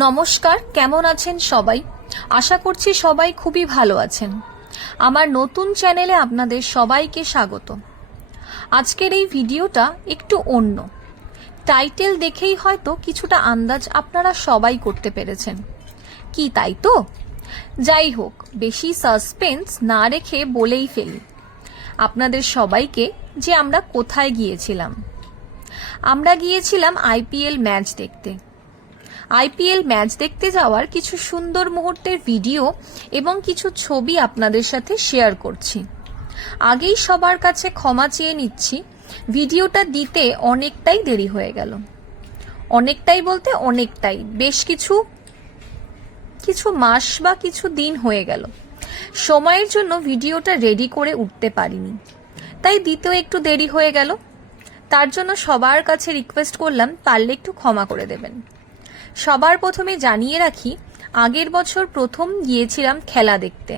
নমস্কার, কেমন আছেন সবাই? আশা করছি সবাই খুবই ভালো আছেন। আমার নতুন চ্যানেলে আপনাদের সবাইকে স্বাগত। আজকের এই ভিডিওটা একটু অন্য। টাইটেল দেখেই হয়তো কিছুটা আন্দাজ আপনারা সবাই করতে পেরেছেন। কি তাই তো? যাই হোক, বেশি সাসপেন্স না রেখে বলেই ফেলি আপনাদের সবাইকে যে আমরা কোথায় গিয়েছিলাম। আমরা গিয়েছিলাম আইপিএল ম্যাচ দেখতে। আইপিএল ম্যাচ দেখতে যাওয়ার কিছু সুন্দর মুহূর্তের ভিডিও এবং কিছু ছবি আপনাদের সাথে শেয়ার করছি। আগেই সবার কাছে ক্ষমা চেয়ে নিচ্ছি, ভিডিওটা দিতে অনেকটাই দেরি হয়ে গেল। অনেকটাই বলতে অনেকটাই, বেশ কিছু মাস বা কিছু দিন হয়ে গেল। সময়ের জন্য ভিডিওটা রেডি করে উঠতে পারিনি, তাই দিতেও একটু দেরি হয়ে গেল। তার জন্য সবার কাছে রিকোয়েস্ট করলাম পারলে একটু ক্ষমা করে দেবেন। সবার প্রথমে জানিয়ে রাখি, আগের বছর প্রথম গিয়েছিলাম খেলা দেখতে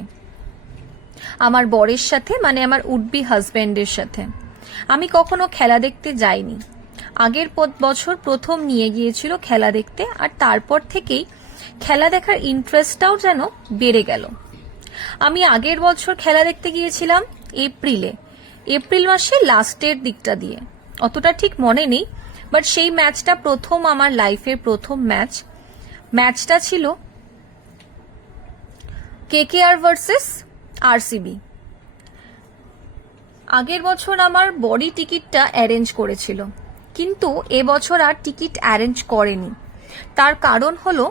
আমার বরের সাথে, মানে আমার উডবি হাজব্যান্ডের সাথে। আমি কখনো খেলা দেখতে যাইনি। আগের বছর প্রথম নিয়ে গিয়েছিল খেলা দেখতে, আর তারপর থেকেই খেলা দেখার ইন্টারেস্টটাও যেন বেড়ে গেল। আমি আগের বছর খেলা দেখতে গিয়েছিলাম এপ্রিল মাসের লাস্টের দিকটা দিয়ে, অতটা ঠিক মনে নেই, বাট সেই ম্যাচটা প্রথম আমার লাইফের প্রথম ম্যাচটা ছিল কেকেআর ভার্সেস আরসিবি। আগের বছর আমার বডি টিকিটটা অ্যারেঞ্জ করেছিল, কিন্তু এবছর আর টিকিট অ্যারেঞ্জ করেনি। তার কারণ হলো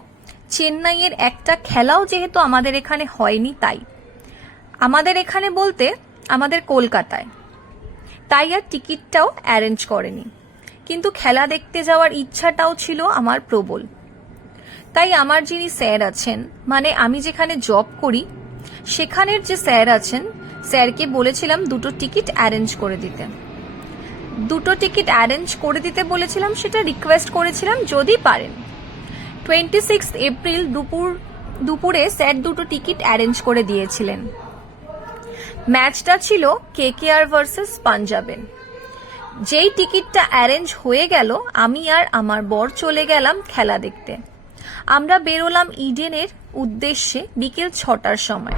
চেন্নাইয়ের একটা খেলাও যেহেতু আমাদের এখানে হয়নি, তাই আমাদের এখানে বলতে আমাদের কলকাতায়, তাই আর টিকিটটাও অ্যারেঞ্জ করেনি। কিন্তু খেলা দেখতে যাওয়ার ইচ্ছাটাও ছিল আমার প্রবল। তাই আমার যিনি স্যার আছেন, মানে আমি যেখানে জব করি সেখানের যে স্যার আছেন, স্যারকে বলেছিলাম দুটো টিকিট অ্যারেঞ্জ করে দিতে বলেছিলাম, সেটা রিকোয়েস্ট করেছিলাম যদি পারেন। 26 এপ্রিল দুপুরে স্যার দুটো টিকিট অ্যারেঞ্জ করে দিয়েছিলেন। ম্যাচটা ছিল কেকেআর ভার্সেস পাঞ্জাবের। যেই টিকিটটা অ্যারেঞ্জ হয়ে গেল, আমি আর আমার বর চলে গেলাম খেলা দেখতে। আমরা বেরোলাম ইডেনের উদ্দেশ্যে বিকেল 6টার সময়।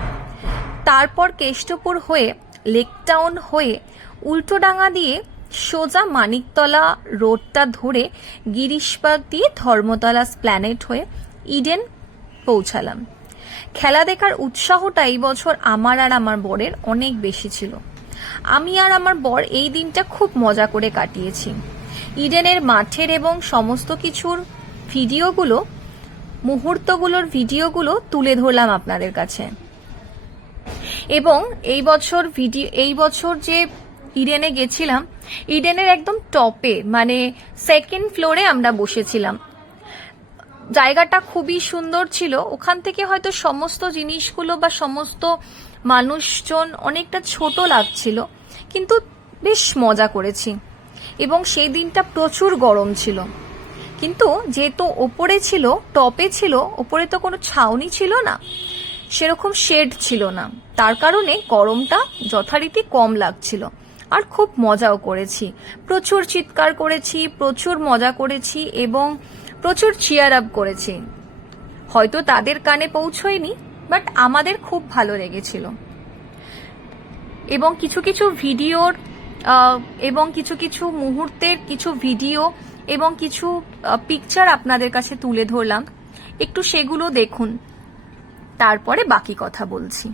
তারপর কেষ্টপুর হয়ে, লেকটাউন হয়ে, উল্টোডাঙ্গা দিয়ে সোজা মানিকতলা রোডটা ধরে গিরিশবাগ দিয়ে ধর্মতলা স্প্ল্যানেট হয়ে ইডেন পৌঁছালাম। খেলা দেখার উৎসাহটা এই বছর আমার আর আমার বরের অনেক বেশি ছিল। আমি আর আমার বর এই দিনটা খুব মজা করে কাটিয়েছি। ইডেনের মাঠের এবং সমস্ত কিছুর মুহূর্তগুলোর ভিডিওগুলো তুলে ধরলাম আপনাদের কাছে। এবং এই বছর যে ইডেনে গেছিলাম, ইডেনের একদম টপে, মানে সেকেন্ড ফ্লোরে আমরা বসেছিলাম। জায়গাটা খুবই সুন্দর ছিল। ওখান থেকে হয়তো সমস্ত জিনিসগুলো বা সমস্ত মানুষজন অনেকটা ছোট লাগছিল, কিন্তু বেশ মজা করেছি। এবং সেই দিনটা প্রচুর গরম ছিল, কিন্তু যেহেতু ওপরে ছিল, টপে ছিল, ওপরে তো কোনো ছাউনি ছিল না, সেরকম শেড ছিল না, তার কারণে গরমটা যথারীতি কম লাগছিল। আর খুব মজাও করেছি, প্রচুর চিৎকার করেছি, প্রচুর মজা করেছি এবং প্রচুর চিয়ার আপ করেছি। হয়তো তাদের কানে পৌঁছয়নি, বাট আমাদের খুব ভালো লেগেছিল। এবং কিছু মুহূর্তের কিছু ভিডিও এবং কিছু পিকচার আপনাদের কাছে তুলে ধরলাম, একটু সেগুলো দেখুন, তারপরে বাকি কথা বলছি।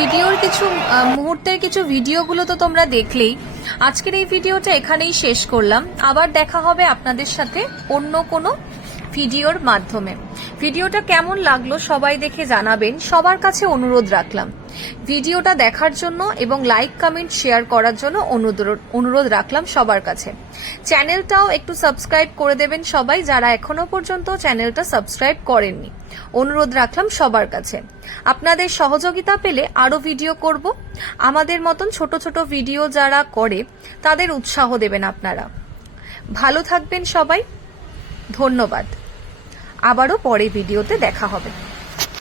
ভিডিওর কিছু মুহূর্তের কিছু ভিডিওগুলো তো তোমরা দেখলেই। আজকের এই ভিডিওটা এখানেই শেষ করলাম। আবার দেখা হবে আপনাদের সাথে অন্য কোনো ভিডিওর মাধ্যমে। ভিডিওটা কেমন লাগলো সবাই দেখে জানাবেন, সবার কাছে অনুরোধ রাখলাম। ভিডিওটা দেখার জন্য এবং লাইক কমেন্ট শেয়ার করার জন্য অনুরোধ রাখলাম সবার কাছে। চ্যানেলটাও একটু সাবস্ক্রাইব করে দেবেন সবাই, যারা এখনো পর্যন্ত চ্যানেলটা সাবস্ক্রাইব করেননি। অনুরোধ রাখলাম সবার কাছে। আপনাদের সহযোগিতা পেলে আরো ভিডিও করব। আমাদের মতন ছোট ছোট ভিডিও যারা করে তাদের উৎসাহ দেবেন আপনারা। ভালো থাকবেন সবাই, ধন্যবাদ। আবারও পরে ভিডিওতে দেখা হবে।